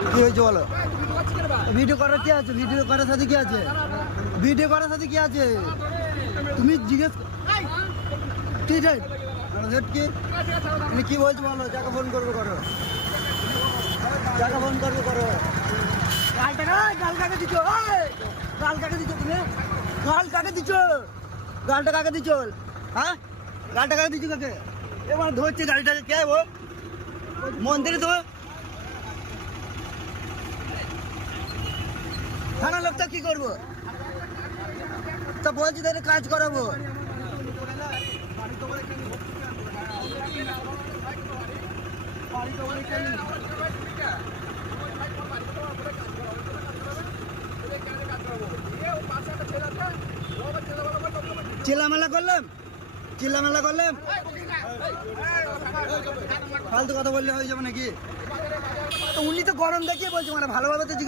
কি হয়েছে বলো? ভিডিও করার কি আছে? ভিডিও করার সাথে কি আছে? ভিডিও করার সাথে কি আছে? তুমি জিজ্ঞেস ঠিক আছে কি তুমি কি বলছো বলো? যাকে ফোন করবো করো, যাকে ফোন করবো করো। গাল কাকে দিচ্ছ? গাল কাকে দিচ্ছ তুমি? গাল কাকে দিচ্ছ? গালটা কাকে দিচ্ছ? হ্যাঁ, গালটা কাকে দিচ্ছ? কাকে এবার ধরছে গাড়িটাকে? কে ও? মন্দিরে তো থানা লোকটা কি করবো? তা বলছি তাহলে কাজ করাবো। চিল্লামেলা করলাম, চিল্লামেলা করলাম, ফালতু কথা বললে হয়ে যাবে নাকি? তো উনি তো গরম দেখিয়ে বলছে, মানে ভালোভাবে তো জিজ্ঞেস